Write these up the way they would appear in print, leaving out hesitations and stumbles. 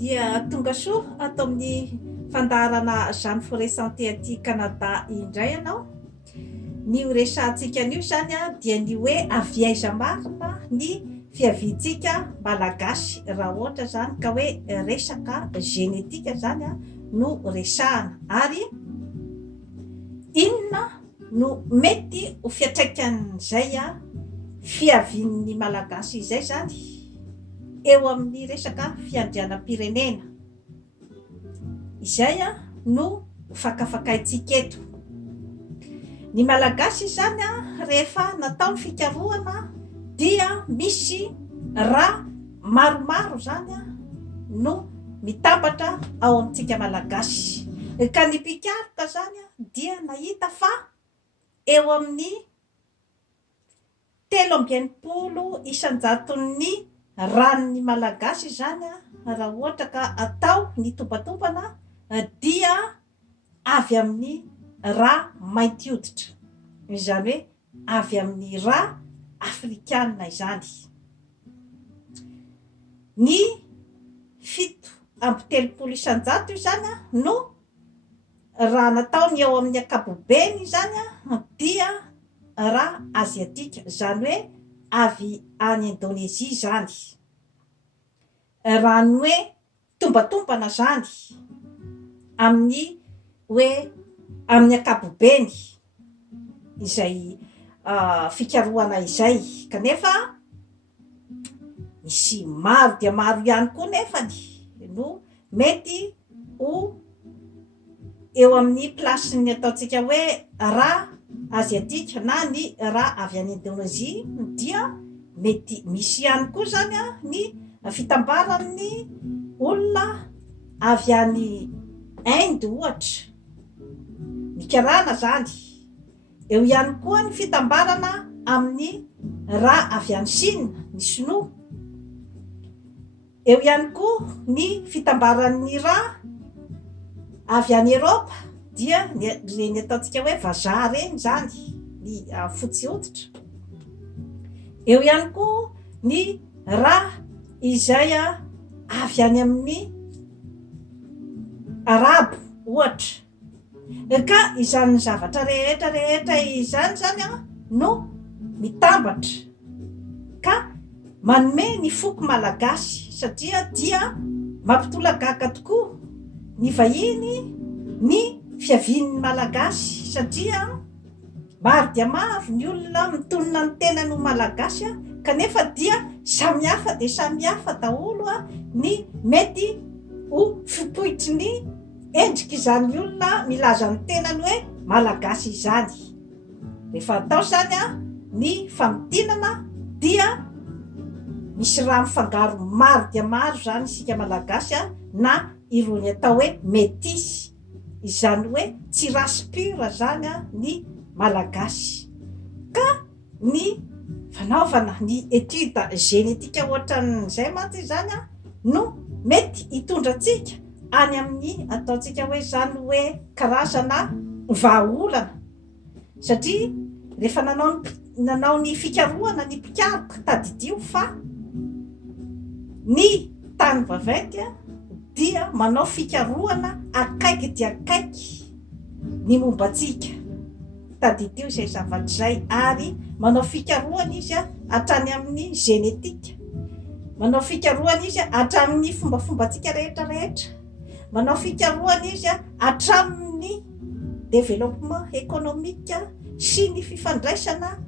dia tonga soa ato amin'ny fandaharana Jeanne Forêt Santé aty Canada indray ianao. Nio resahantsika anio zany a dia ny hoe avy aiza marina ny fiaviantsika malagasy raha ohatra zany ka hoe resaka genetika zany a no resahana, ary inona no mety ho fiantraikan'izay a fiavian'ny malagasy izay zany eo amin'ny resaka fiandrianam-pirenena. Izay a no fakafakaintsika eto. Ny malagasy zany a rehefa natao ny fikarohana dia misy raha maromaro zany a no mitambatra ao amintsika malagasy. Ka ny mpikaroka zany a dia nahita fa eo amin'ny 17 isan-jaton'ny ranon'ny malagasy zany a raha ohatra ka atao ny tompatompana dia avy amin'ny rà mainty hoditra, izany hoe avy amin'ny rà afrikanina izany. Ny 17 isan-jato izany a no raha nataony eo amin'ny ankapobeny zany a dia rà aziatika, izany hoe avy any Indonezia zany. Raha ny hoe tombatompana zany amin'ny hoe amin'ny ankapobeny izay fikarohana izay, kanefa misy maro dia maro ihany koa nefany no mety ho eo amin'ny plasiny ataontsika hoe rà aziatika na ny rà avy any Indonezia, dia mety misy ihany koa zany a ny fitambaran'ny olona avy any Inde ohatra, mikarana zany. Eo ihany koa ny fitambarana amin'ny rà avy any Chine, ny sinoa. Eo ihany koa ny fitambaran'ny rà avy any Eropa, dia reny ataontsika hoe vazaha reny zany, ny fotsy hoditra. Eo ihany koa ny rà izay avy any amin'ny arabo ohatra. Ka izany zavatra rehetra izany zany a no mitambatra ka manome ny foko malagasy, satria dia mampitolagaga tokoa ny vahiny ny fiavian'ny malagasy, satria maro dia maro ny olona mitonona ny tenany ho malagasy a, kanefa dia samihafa de samihafa daholo a ny mety ho fipoitry ny endriky izany olona milaza ny tenany hoe malagasy izany. Rehefa atao zany a ny famitinana dia misy raha mifangaro maro dia maro zany isika malagasy a, na irony atao hoe métis, izany hoe tsy race pure zany a ny malagasy. Ka ny fanaovana ny étude génétique ohatran'izay mantsy zany a no mety hitondra antsika any amin'ny ataontsika hoe zany hoe karazana vahaolana, satria rehefa nanao ny fikarohana ny mpikaroka tadidio fa ny tany vaventy dia manao fikarohana akaiky dia akaiky ny mombantsika tadidio izay zavatra izay, ary manao fikarohana izy hatrany amin'ny genetika, manao fikarohana izy hatramin'ny fombafombantsika rehetrarehetra, manao fikarohana izy hatramin'ny développement économique sy ny fifandraisana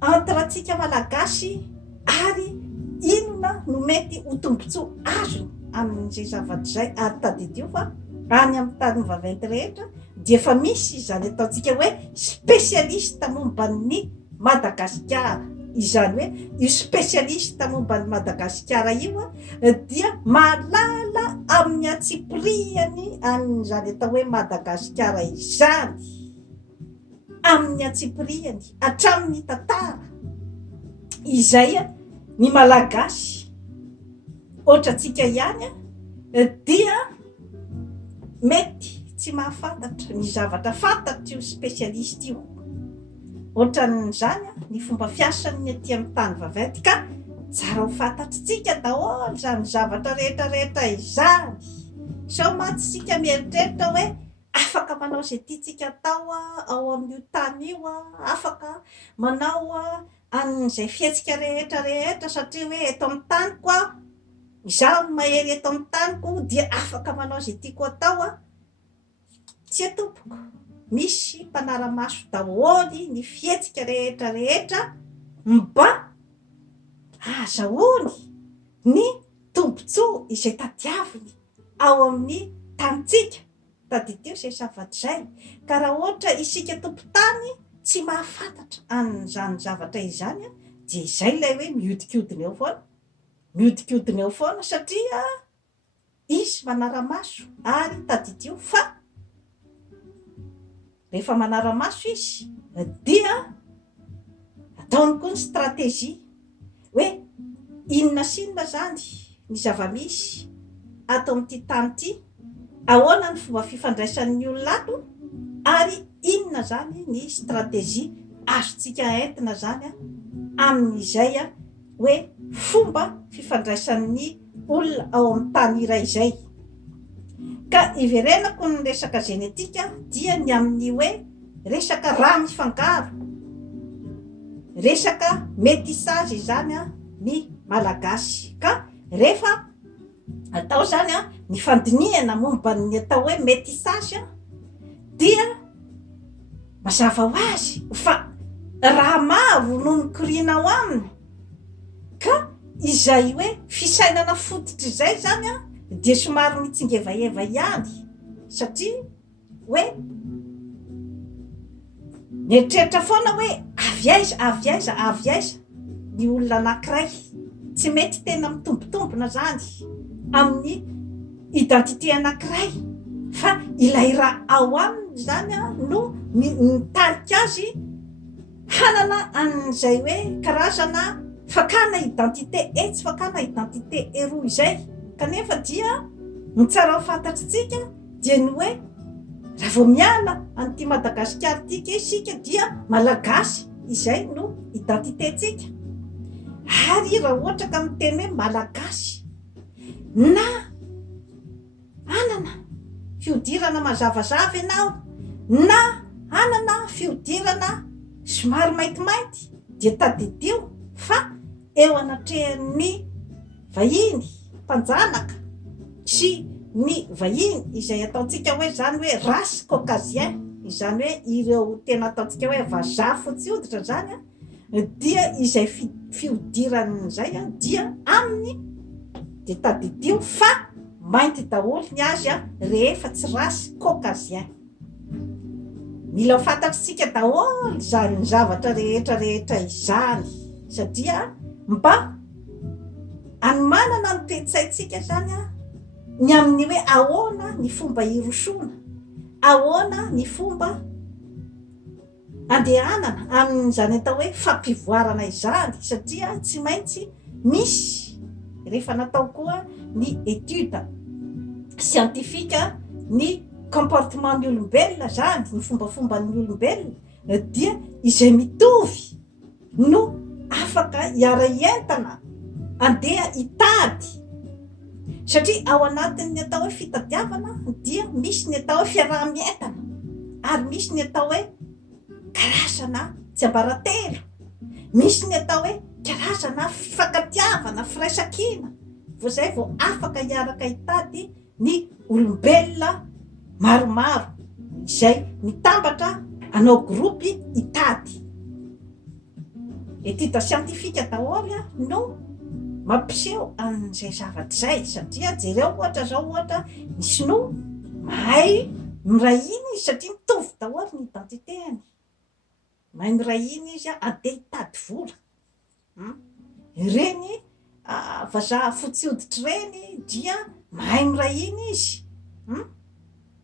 entre antsika malagasy, ary inona no mety ho tombontsoa azony amin'izay zavatra izay. Ary tadidio fa any amin'ny tany vaventy rehetra dia efa misy izany ataontsika hoe spécialiste momban'ny Madagasikara, izany hoe io spécialiste momban'ny Madagasikara io dia malala amin'ny atsipiriany an'izany atao hoe Madagasikara izany, amin'ny atsipiriany hatramin'ny tantara izay ny malagasy ohatrantsika ihany dia mety tsy mahafantatra ny zavatra fantatry io spécialiste io, ohatran'izany ny fomba fiasan'ny aty amin'ny tany vaventy. Ka tsara ho fantatritsika daholo zany zavatra rehetrarehetra izany. Sao matsysika mieritreritra hoe afaka manao zay tiatsika atao ao amin'io tany io afaka manao an'izay fihetsika rehetrarehetra satria hoe eto amin'ny taniko izaho no mahery eto amin'ny taniko dia afaka manao zay tiako atao tsy atompoko. Misy mpanara-maso daholy ny fihetsika rehetrarehetra mba azahoany ny tombontsoa izay tadiaviny ao amin'ny tanitsika tadidio izay zavatra izay. Ka raha ohatra isika tompon-tany tsy mahafantatra an'izany zavatra izany dia izay ilay hoe miodikodina eo foana, miodikodina eo foana satria izy manara-maso ary tadidio fa rehefa manara-maso izy dia ataony koa ny stratégie hoe inona sinona zany ny zava-misy ato amin'ity tany ity, ahoana ny fomba fifandraisan'ny olona ato ary inona zany ny stratégie azontsika entina zany amin'izay hoe fomba fifandraisan'ny olona ao amin'ny tany iray izay. Ka iverenako ny resaka genetika dia ny amin'ny hoe resaka raha mifangaro, resaka métissage izany ny malagasy. Ka rehefa atao zany ny fandinihana momba ny atao hoe métissage dia mazava ho azy fa raha maro no mikoriana ao aminy. Ka izay hoe fisainana fototra izay zany dia somary mitsingevaeva ihany satria hoe mieritreritra foana hoe avy aiza ny olona anankiray, tsy mety tena mitombotombona zany amin'ny identité anankiray fa ilay raha ao aminy zany no mitarika azy hanana an'izay hoe karazana fakana identité tsy fakana identité eroa izay. Kanefa dia ny tsara ho fantatritsika dia ny hoe raha vao miala an'ity Madagasikara tika isika dia malagasy, izay no identitétsika. Ary raha ohatra ka miteny hoe malagasy na anana fiodirana mazavazava ianao na anana fiodirana somary maintimainty dia tadidio fa eo anatrehan'ny vahiny mpanjanaka sy ny vahiny izay ataontsika hoe zany hoe race caucasien, izany hoe ireo tena ataontsika hoe vazaha fotsy hoditra zany dia izay fiodiran'izay dia aminy dia tadidio fa mainty daholo ny azy rehefa tsy race caucasien. Mila ho fantatritsika daholo zany ny zavatra rehetrarehetra izany satria mba anomanana ny toe-tsaintsika zany ny amin'ny hoe ahoana ny fomba hirosona, ahoana ny fomba andehanana amin'izany atao hoe fampivoarana izany satria tsy maintsy misy rehefa natao koa ny étude scientifique ny comportement ny olombelona zany, ny fombafomba ny olombelona dia izay mitovy no afaka hiara-hientana andeha hitady satria ao anatin'ny atao hoe fitadiavana dia misy ny atao hoe fiarah-mientana ary misy ny atao hoe karazana tsy ambaratelo, misy ny atao hoe karazana fifankatiavana firaisan-kina vo zay vao afaka hiaraka hitady ny olombelona maromaro izay mitambatra anao gropy hitady. Étude scientifique daholo no mampiseho an'izay zavatra izay satria jereo ohatra zao ohatra ny sinoa mahay miray iny izy satria mitovy daholo ny identitéany, mahay miray iny izy andeha hitady vola. Ireny vazaha fotsy hoditra ireny dia mahay miray iny izy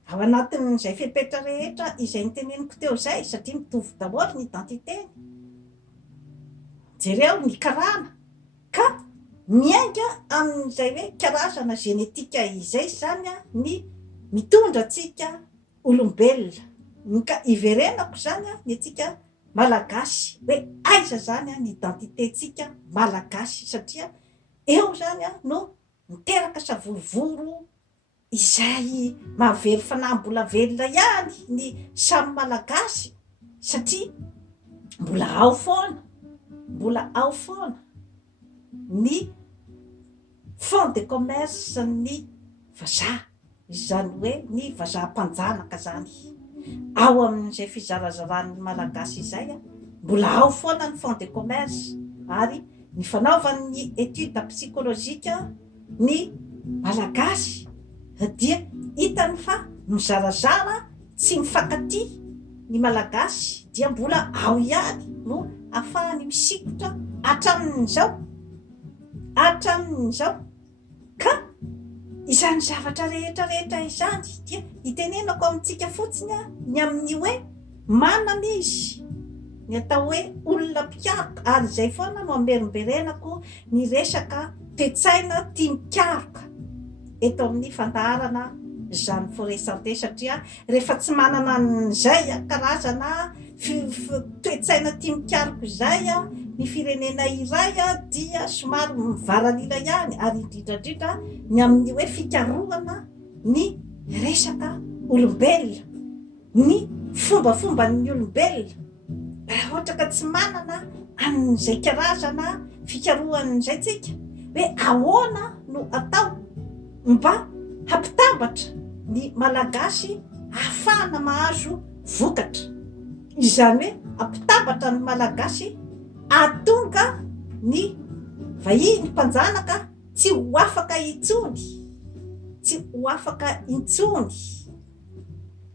ao anatin'izay fepetra rehetra izay niteneniko teo zay satria mitovy daholo ny identitény. Jereo ny karana ka miainga amin'izay hoe karazana genetika izay zany ny mitondra antsika olombelona. Ka iverenako zany ny atsika malagasy hoe aiza zany a ny identitétsika malagasy satria eo zany a no miteraka savorovoro izay mahavelo fanambola velona ihany ny samy malagasy satria mbola ao foana ny fond de commerce ny vazaha izany hoe ny vazaha-mpanjanaka zany ao amin'izay fizarazaran'ny malagasy izay a mbola ao foana ny fond de commerce ary ny fanaovan'ny étude psychologique ny malagasy dia hitany fa mizarazara tsy mifankaty ny malagasy dia mbola ao ihany no ahafahany misikotra hatramin'izao ka izany zavatra rehetrarehetra izany dia hitenenako amintsika fotsiny a ny amin'ny hoe manana izy ny atao hoe olona mpikaroka ary izay foana no amberimberenako ny resaka toe-tsaina tia mikaroka eto amin'ny fandaharana zany forêt santé satria rehefa tsy manana an'izay a karazana toe-tsaina tia mikaroka izay a ny firenena iray a dia somary mivaralila ihany ary indrindrandrindra ny amin'ny hoe fikarohana ny resaka olombelona ny fombafomban'ny olombelona raha ohatra ka tsy manana an'izay karazana fikarohan'izay tsika hoe ahoana no atao mba hampitambatra ny malagasy ahafahana mahazo vokatra izany hoe hampitambatra ny malagasy ahatonga ny vahiny mpanjanaka tsy ho afaka intsony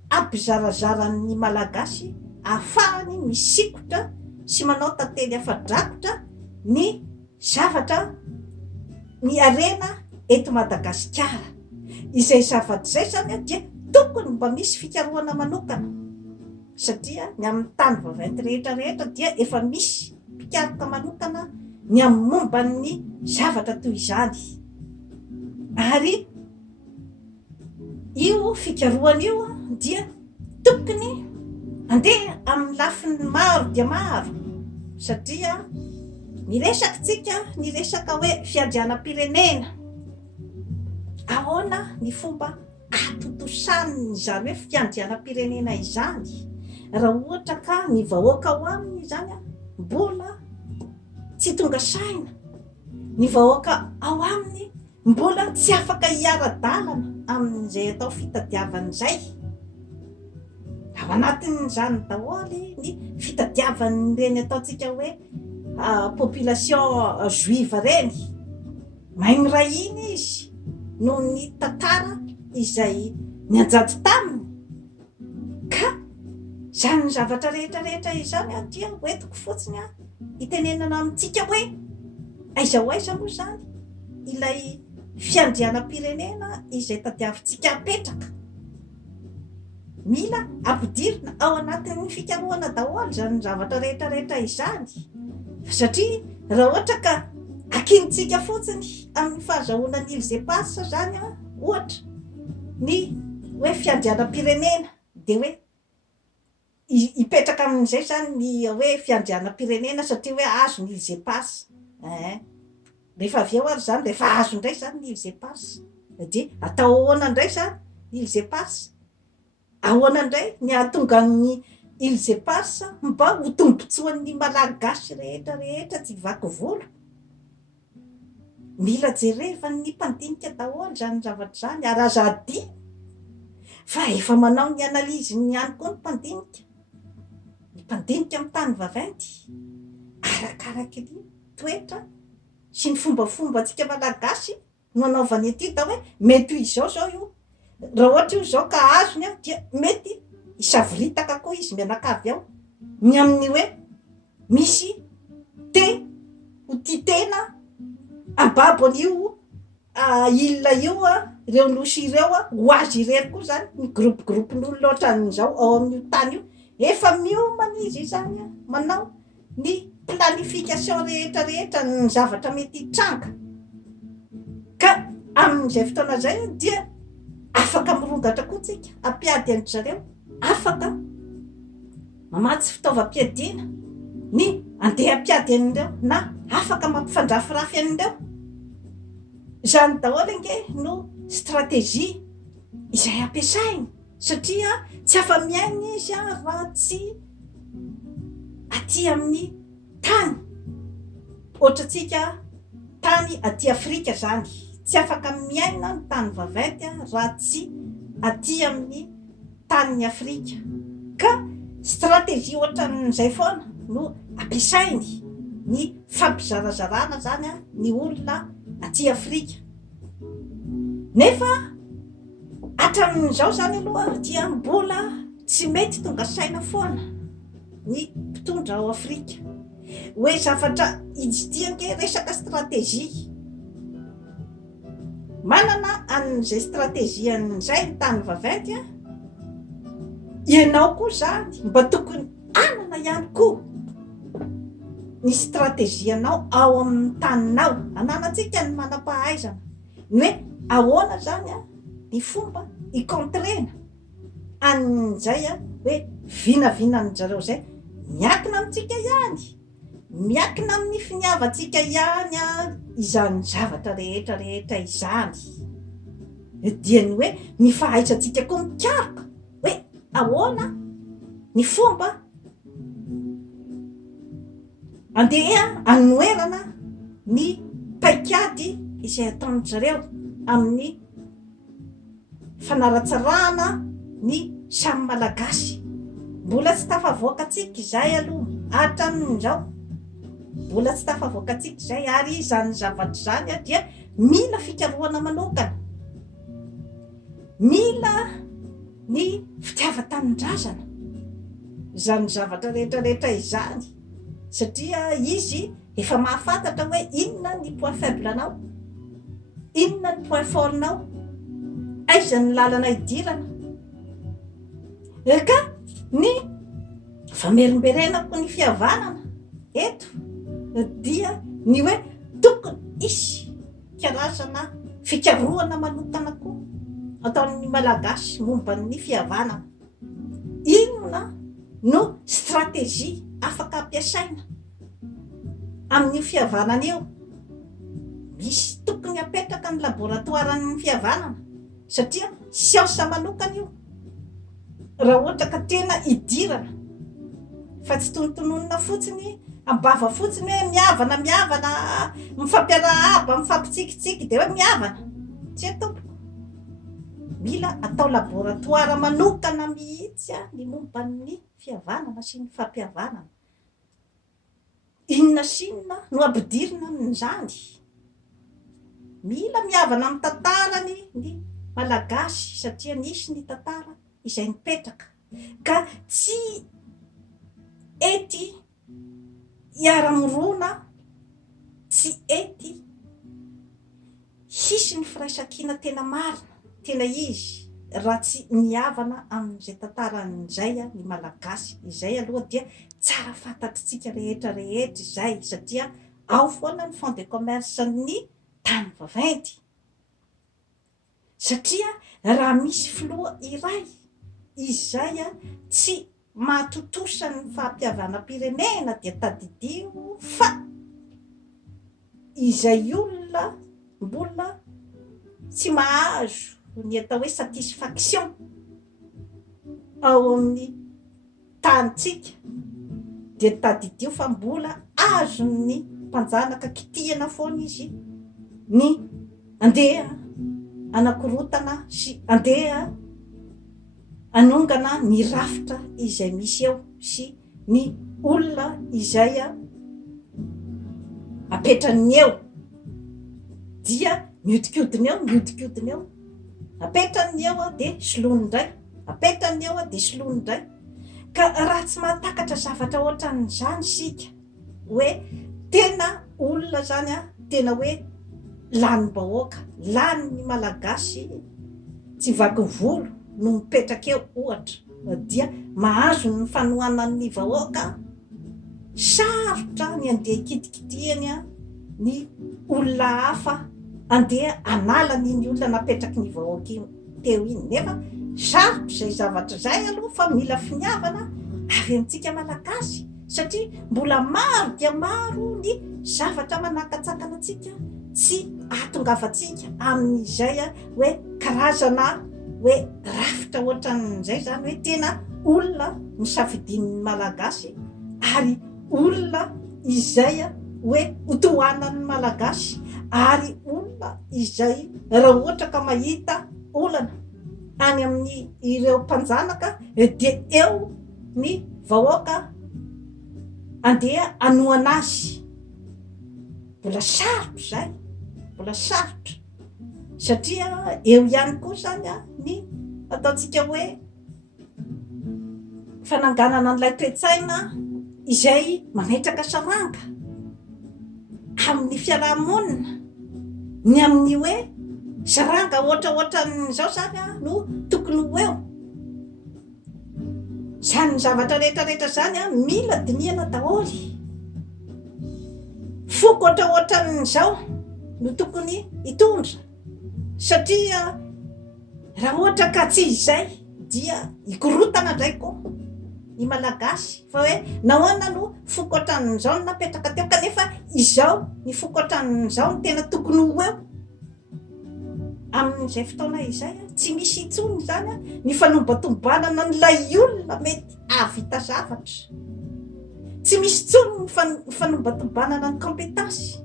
ampizarazaran'ny malagasy ahafahany misikotra sy manao tantely afa-drakotra ny zavatra ny arena eto Madagasikara izay zavatra izay zany a dia tokony mba misy fikarohana manokana satria ny amin'ny tany vaventy rehetrarehetra dia efa misy mpikaroka manokana ny amin'ny momban'ny zavatra toy izany ary io fikarohana io dia tokony andeha amin'ny lafiny maro dia maro satria miresakitsika ny resaka hoe fiandrianam-pirenena ahoana ny fomba atotosaniny izany hoe fiandrianam-pirenena izany raha ohatra ka ny vahoaka ao aminy izany a mbola tsy tonga saina ny vahoaka ao aminy mbola tsy afaka hiara-dalana amin'izay atao fitadiavan'izay ao anatin'izany daholy ny fitadiavan'ireny ataontsika hoe population juive reny maigny rahiny izy noho ny tantara izay nianjady taminy ka zany ny zavatra rehetrarehetra izany a dia hoentiko fotsiny a hitenenana amintsika hoe aiza ho aiza moa zany ilay fiandrianam-pirenena izay tadiavintsika apetraka mila ampidirina ao anatin'ny fikarohana daholy zany ny zavatra rehetrarehetra izany satria raha ohatra ka akinitsika fotsiny amin'ny fahazahoana ilzepasa zany a ohatra ny hoe fiandrianam-pirenena de hoe hipetraka amin'izay zany ny hoe fiandrianam-pirenena satria hoe azo ny ilzepasa rehefa avy eo ary zany rehefa azo indray zany ny ilzepasa de atao ahoana indray zany ny ilzepasa ahoana indray ny ahatonga ny ilzepasa mba ho tombotsoan'ny malagasy rehetrarehetra tsy vaky volo mila jerevan'ny mpandinika daholy zany zavatra zany ary aza adiny fa efa manao ny analiziny ihany koa ny mpandinika amin'ny tany vaventy arakaraky ny toetra sy ny fombafomba antsika malagasy no anaovany etude hoe mety ho izao zao io raha ohatra io zao ka azony a dia mety isavoritaka koa izy mianakavy ao ny amin'ny hoe misy ho titena ababo an'io ilona io a ireo nosy ireo a ho azy irery koa zany ny groupe loatran'izao ao amin'io tany io efa miomana izy zany a manao ny planification rehetrarehetra ny zavatra mety hitranga ka amin'izay fotoana zay dia afaka mirongatra koa tsika ampiady an-dry zareo afaka mamatsy fitaovam-piadiana ny andeha ampiady an'ireo na afaka mampifandrafirafy an'ireo. Izany daholo ange no stratégie izay ampiasainy, satria tsy afa-miaina izy raha tsy aty amin'ny tany. Ohatratsika tany aty Afrika zany, tsy afaka miaina ny tany vaventy raha tsy aty amin'ny tanin'ny Afrika. Ka stratégie ohatran'izay foana no ampiasainy ny fampizarazarana zany ny olona aty Afrika. Nefa hatramin'izao zany aloha dia mbola tsy mety tonga saina foana ny mpitondra ao Afrika hoe zavatra izy ity ange resaka stratégie. Manana an'izay stratégie an'izay ny tany vaventy ianao koa zany mba tokony anana ihany koa ny stratégie anao ao amin'ny taninao. Ananantsika ny manam-pahaizana ny hoe ahoana zany ny fomba ikontrena an'izay hoe vinavinan'jareo zay miakina amintsika ihany, miakina amin'ny finiavantsika ihany izany zavatra rehetra izany. Dia ny hoe ny fahaizantsika koa mikaroka hoe ahoana ny fomba andeha anoerana ny paikady izay ataon'jareo amin'ny fanaratsarana ny samy malagasy. Mbola tsy tafavoaka atsika izay aloha hatramin'izao, mbola tsy tafavoaka atsika izay, ary izany zavatra zany dia mila fikarohana manokana, mila ny fitiava-tanindrazana izany zavatra rehetrarehetra izany, satria izy efa mahafantatra hoe inona ny point faible anao, inona ny point fort nao, aiza ny lalana idirana. Ka ny famerimberenako ny fihavanana eto dia ny hoe tokony isy karazana fikarohana manokana koa ataon'ny malagasy momba ny fihavanana. Inona no stratégie afaka ampiasaina amin'ny fihavanana io? Misy tokony apetraka ny laboratoiran'ny fihavanana, satria siansa manokana io raha ohatra ka tena idirana, fa tsy tonontononina fotsiny ambava fotsiny hoe mihavana mifampiarahaba mifampitsikitsiky de hoe mihavana. Tsy atao, mila atao laboratoire manokana mihitsy ny momba ny fihavanana sy ny fampihavanana. Inona sinona no ampidirina amin'izany? Mila mihavana amin'ny tantarany ny malagasy, satria nisy ny tantara izay nipetraka, ka tsy ety hiara-mirona, tsy ety hisy ny firaisan-kina tena marina, tena izy raha tsy mihavana amin'izay tantaran'izay ny malagasy. Izay aloha dia tsara fantatritsika rehetra izay, satria ao foana ny fond de commerce ny tany vaventy. Satria raha misy filoha iray izay tsy mahatotosa ny fahampihavana-pirenena dia tadidio fa izay olona mbola tsy mahazo ny atao hoe satisfaction ao amin'ny tanitsika, dia tadidio fa mbola azo ny mpanjanaka kitihana foana izy ny andeha anakorotana sy andeha anongana ny rafitra izay misy eo sy ny olona izay apetrany eo, dia miodikodiny eo, apetrany eo dia soloany indray, apetrany eo dia soloany indray. Ka raha tsy mahatakatra zavatra ohatran'izany sika, hoe tena olona zany tena hoe lanim-bahoaka, lanin'ny malagasy tsy vaky volo no mipetraka eo ohatra, dia mahazo ny fanohanan'ny vahoaka, sarotra ny andeha kitikitihany ny olona hafa andeha anala ny olona napetraky ny vahoaka teo iny. Nefa sarotra izay zavatra zay aloha, fa mila finiavana avy amintsika malagasy satria mbola maro dia maro ny zavatra manakatsakana atsika tsy ahatongavantsika amin'izay hoe karazana hoe rafitra ohatran'izay zany hoe tena olona misafidin'ny malagasy ary olona izay hoe hotohanan'ny malagasy ary olona izay raha ohatra ka mahita olana any amin'ny ireo mpanjanaka dia eo ny vahoaka andeha anoana azy. Mbola sarotra zay, mbola sarotra satria eo ihany koa zany ny ataontsika hoe fananganana an'ilay toe-tsaina izay mametraka saranga amin'ny fiarahamonina, ny amin'ny hoe saranga ohatraohatran'izao zany no tokony ho eo. Zany zavatra rehetrarehetra zany mila dinihana daholy. Foko ohatraohatran'izao no tokony hitondra satria raha ohatra ka tsy izay dia hikorotana indray koa ny malagasy fa hoe nahoana no foko ohatran'izao no napetraka teo kanefa izao ny foko ohatran'izao no tena tokony ho eo amin'izay fotoana izay. Tsy misy intsony zany ny fanombatombanana n'ilay olona mety avita zavatra, tsy misy intsony ny fanombatombanana ny kompetansy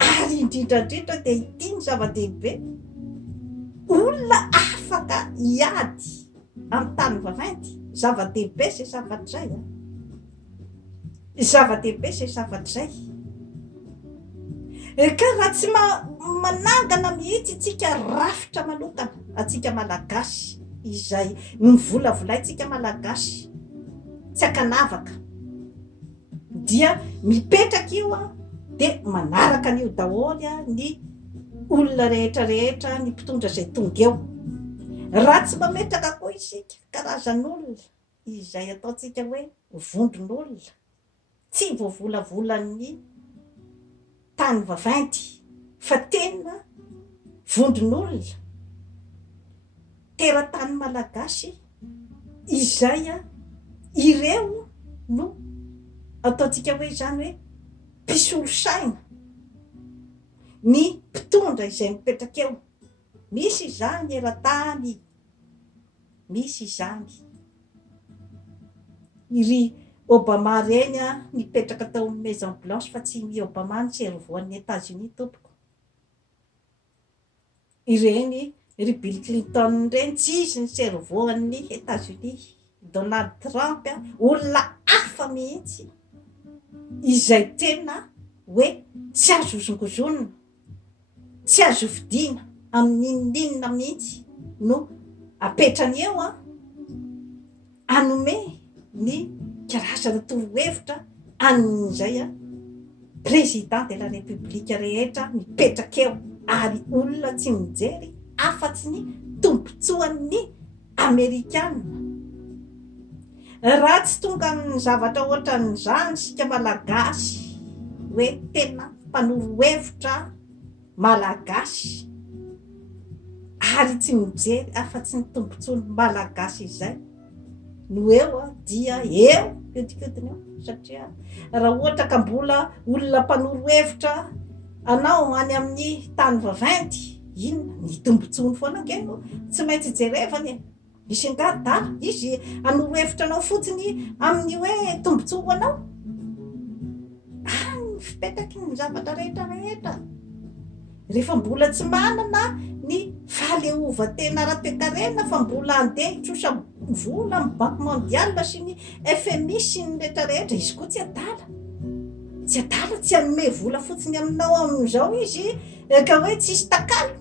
ary indrindrandrindra dia ity ny zava-dehibe olona afaka hiady amin'ny tany vaventy. Zava-dehibe zay zavatra zay zava-dehibe zay zavatra zay ka raha tsy manangana mihitsy tsika rafitra manokana atsika malagasy izay mivolavolaitsika malagasy tsy akanavaka dia mipetraka io dia manaraka an'io daholy ny olona rehetrarehetra ny mpitondra izay tonga eo. Raha tsy mametraka koa isika karazan'olona izay ataontsika hoe vondron'olona tsy voavolavolan'ny tany vaventy fa tena vondron'olona teratany malagasy izay ireo no ataontsika hoe zany hoe mpisolo-saina ny mpitondra izay mipetraka eo. Misy izany eran-tany, misy izany iry Obama reny nipetraka tao amin'ny Maison Blanche fa tsy ny Obama ny serovoan'ny États-Unis tompoko. Ireny ry Bill Clinton reny tsy izy ny serovoan'ny États-Unis. Donald Trump olona hafa mihitsy izay tena hoe tsy azo ozongozonina, tsy azo vidiana amin'inona mihitsy no apetrany eo anome ny karazana torohevitra an'izay président de la république rehetra mipetraka eo ary olona tsy mijery afa-tsy ny tombotsoan'ny Amerikana. Raha tsy tonga amin'ny zavatra ohatran'izany sika malagasy hoe tena mpanoro-hevitra malagasy ary tsy mijery afa-tsy ny tombontsoan'ny malagasy izay no eo dia eo kiodikiodiny eo. Satria raha ohatra ka mbola olona mpanoro-hevitra anao any amin'ny tany vaventy, inona ny tombontsoany foana angeno tsy maintsy jerevany misy angadala izy anoro-hevitra anao fotsiny amin'ny hoe tombontsoa anao any fipetraky ny zavatra rehetrarehetra. Rehefa mbola tsy manana ny fahaleovan-tena ara-toe-karena fa mbola andeha hitrosa vola amin'ny banque mondiale sy ny FMI sy ny rehetrarehetra, izy koa tsy adala, tsy adala, tsy hanome vola fotsiny aminao amin'izao izy ka hoe tsisy takalo.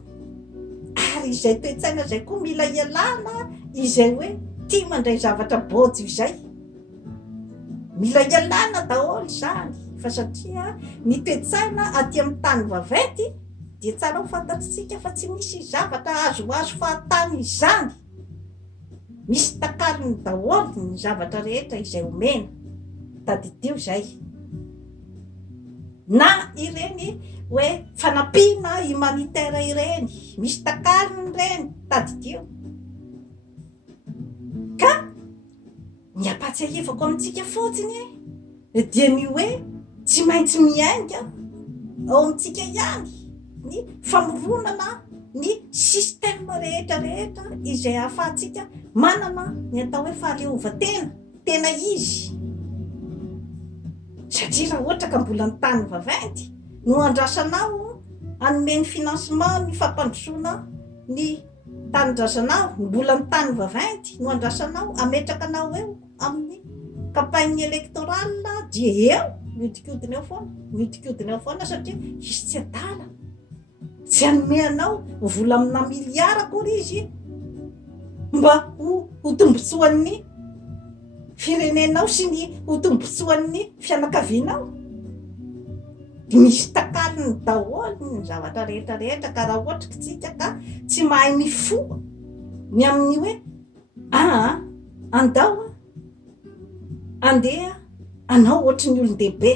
Ary izay toe-tsaina izay koa mila ialana izay hoe tia mandray zavatra bojo izay, mila ialana daholo zany fa satria ny toe-tsaina aty amin'ny tany vaventy dia tsara ho fantatsika fa tsy misy zavatra azoazo fahatany izany. Misy takalony daholo ny zavatra rehetra izay omena tadidio zay. Na ireny hoe fanampiana humanitaire ireny, misy takalony ireny tadidio. Ka ny fahatsiahivako amintsika fotsiny dia ny hoe tsy maintsy miainga ao amintsika ihany ny famoronana ny système rehetrarehetra izay ahafahantsika manana ny atao hoe fahaleovan-tena tena izy satria raha ohatra ka mbola ny tany vaventy no andrasanao anome ny financement ny fampandrosoana ny tanyndrasanao mbola ny tany vaventy no andrasanao ametraka anao eo amin'ny campagne électorale dia eo miodikodina eo foana satria izy tsy adala tsy anome anao vola amina miliara akory izy mba ho tombotsoan'ny firenenao sy ny ho tombotsoan'ny fianakavianao misy takaliny daholo ny zavatra rehetrarehetra ka raha ohatra tsika ka tsy mahay mifo ny amin'ny hoe andao andeha anao ohatry ny olon-dehibe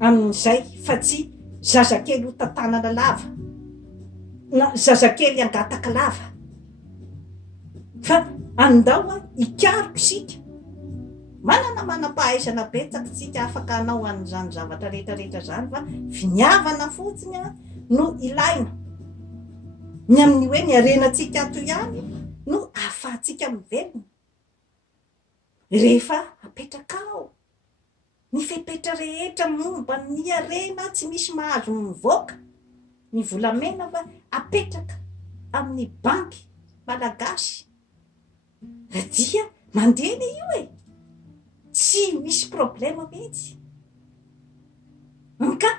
amin'izay fa tsy zazakely ho tantanana lava na zazakely angataka lava fa andao ikaroko sika manana manam-pahaizana betsaka tsika afaka anao an'izany zavatra rehetrarehetra zany fa finiavana fotsiny no ilaina ny amin'ny hoe ny arenatsika ato ihany no ahafahantsika mivelona rehefa apetraka ao ny fepetra rehetra momba ny arena tsy misy mahazo mivoaka ny volamena fa apetraka amin'ny banky malagasy dia mandehana io tsy misy problema mihitsy ka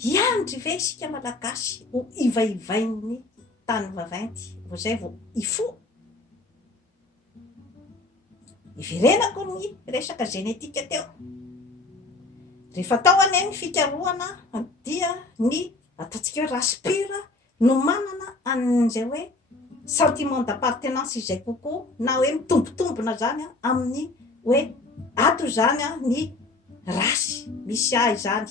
iandry ve isika malagasy ho ivaivain'ny tany vaventy vo zay vo ifo iverenako ny resaka genetika teo rehefa tao ane ny fikarohana dia ny ataontsika hoe race pure no manana an'izay hoe sentiment d'appartenance izay kokoa na hoe mitombotombona zany amin'ny hoe ato zany ny rasy misy ahy zany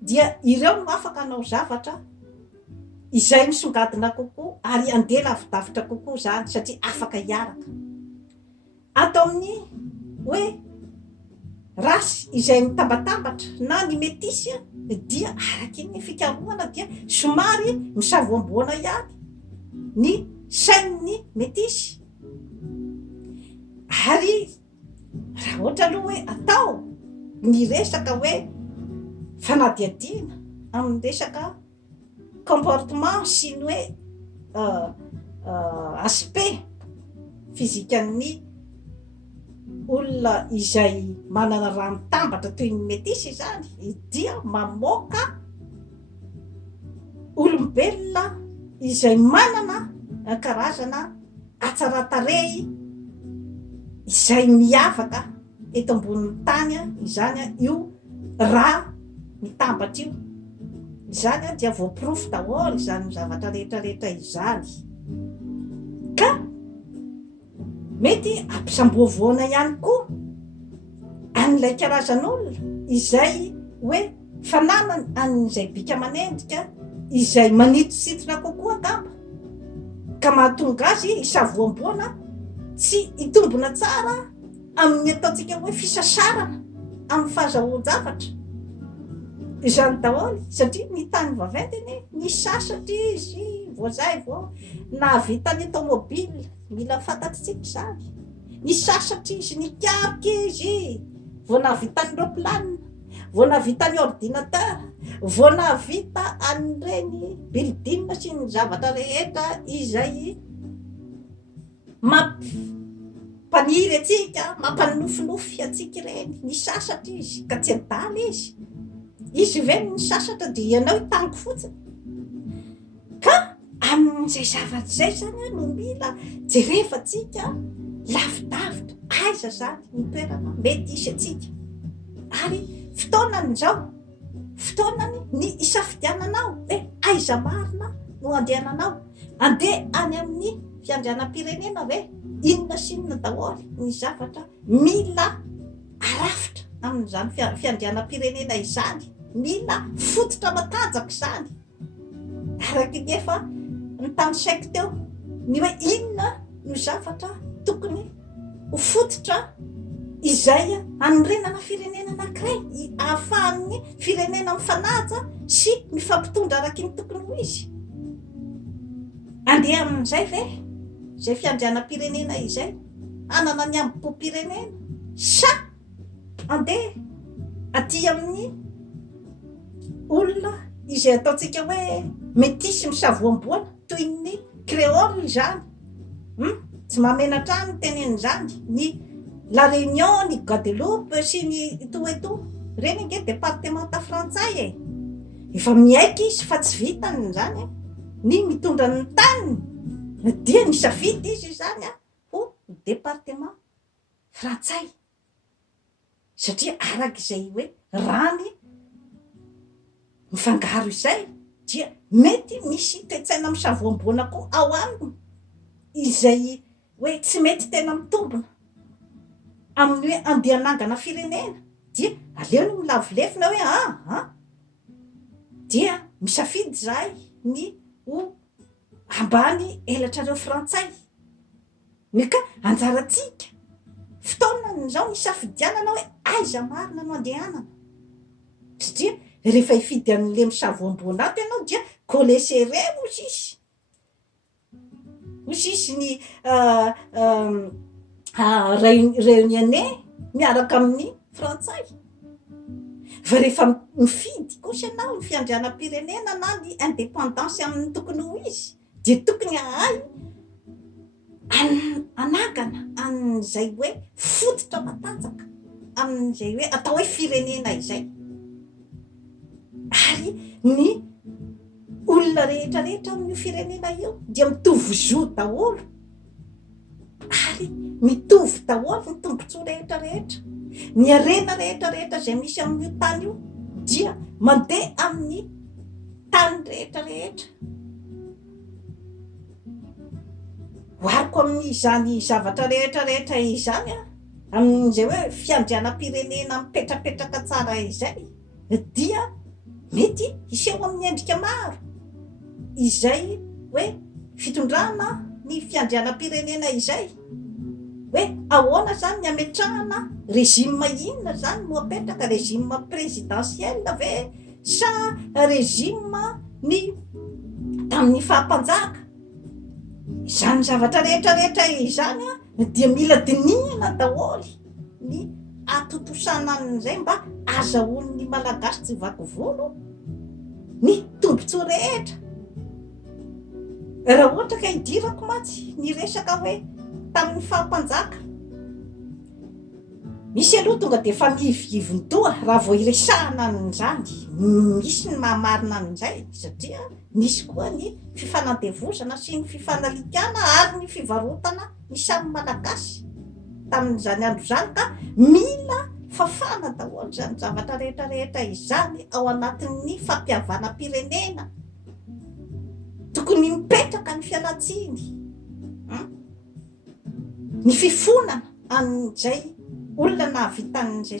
dia ireo no afaka anao zavatra izay misongadina kokoa ary andeha lavidavitra kokoa zany satria afaka hiaraka ato amin'ny hoe rasy izay mitambatambatra na ny métisse dia araky ny fikarohana dia somary misavoamboana ihany ny sain'ny métisse ary raha ohatra aloha hoe atao ny resaka hoe fanadiadiana amin'ny resaka comportement sy ny hoe aspect fizikan'ny olona izay manana raha mitambatra toy ny métisse zany dia mamoaka olombelona izay manana karazana atsaratarehy izay miavaka eto ambonin'ny tany izany io raha mitambatra io izany dia voaporofo daholo izany zavatra rehetrarehetra izany ka mety ampisamboavoana ihany koa an'ilay karazan'olona izay hoe fananany an'izay bika amanendrika izay manitositona kokoa angamba ka mahatonga azy isavoamboana tsy hitombona tsara amin'ny ataontsika hoe fisasarana amin'ny fahazahoan-javatra izany daholo satria ny tany vaventiny ny sasatra izy voazay vo nahavitany automobile mila fantatsika zany ny sasatra izy ny karoka izy vo nahavitany roplanina vo nahavitany ordinateur vo nahavita an'ireny building sy ny zavatra rehetra izay mampaniry atsika mampanofinofy atsika ireny ny sasatra izy ka tsy adala izy ve ny sasatra dia ianao hitango fotsiny ka amin'izay zavatra zay zany no mila jerefatsika lavidavitra aiza zany ny toerana mety isy atsika ary fotoanany zao fotoanany ny isafidiananao hoe aiza marina no andehananao andeha any amin'ny fiandrianam-pirenena ve inona sy inona daholo ny zavatra mila arafitra amin'izany fiandrianam-pirenena izany mila fototra matanjaka izany araky nefa ny tany saiko teo ny hoe inona no zavatra tokony ho fototra izay anorenana firenena anankiray ahafahan'ny firenena mifanaja sy mifampitondra araky ny tokony ho izy. Andeha amin'izay ve zay fiandrianam-pirenena izay anana ny ambom-pirenena sa andeha aty amin'ny olona izay ataontsika hoe métis misavoamboana toy ny créole izany. Tsy mamenatra ny tenen'izany ny La Réunion, ny Guadeloupe sy ny toeto reny nge départementa frantsay efa miaiky izy fa tsy vitany zany ny mitondra ny taniny dia ny safidy izy zany ho département frantsay satria arak'izay hoe rany mifangaro izay dia mety misy toetsaina misavoamboana koa ao aminy izay hoe tsy mety tena mitombona amin'ny hoe andeha nangana firenena dia aleo ny milavolefina hoe dia misafidy zahay ny ho ambany elatrareo frantsay ny ka anjaratsika fotoana zao misafidianana hoe aiza marina no andehanana satria rehefa hifidy an'le misavoamboana ato ianao dia colesere osisy ny réunionnais miaraka amin'ny frantsay fa rehefa mifidy kosa ianao ny fiandrianam-pirenena na ny indépendance amin'ny tokony ho izy dia tokony ahay anagana amin'izay hoe fototra matanjaka amin'izay hoe atao hoe firenena izay ary ny olona rehetrarehetra amin'io firenena io dia mitovy zo daholo ary mitovy daholo ny tombontsoa rehetrarehetra ny arena rehetrarehetra zay misy amin'io tany io dia mandeha amin'ny tany rehetrarehetra. Oariko amin'izany zavatra rehetrarehetra izany amin'izay hoe fiandrianam-pirenena mipetrapetraka tsara izay dia mety hiseho amin'ny endrika maro izay hoe fitondrana ny fiandrianam-pirenena izay hoe ahoana zany ny ametrahana régime inona zany no apetraka régime présidentiel ve sa régime ny tamin'ny fahampanjaka izany zavatra rehetrarehetra izany dia mila dinihana daholy ny atotosana an'izay mba azahoan'ny malagasy tsy vaky volo ny tombontsoa rehetra. Raha ohatra ka hidirako matsy ny resaka hoe tamin'ny fahampanjaka misy aloha tonga de efa mihivontoa raha vao iresahana an'izany misy ny mahamarina an'izay satria misy koa ny fifanandevozana sy ny fifanalikana ary ny fivarotana ny samy malagasy tamin'izany andro zany ka mila fafana daholo zany zavatra rehetrarehetra izany ao anatin'ny fampihavana-pirenena tokony mipetraka ny fialatsiny ny fifonana an'izay olona nahavitan'izay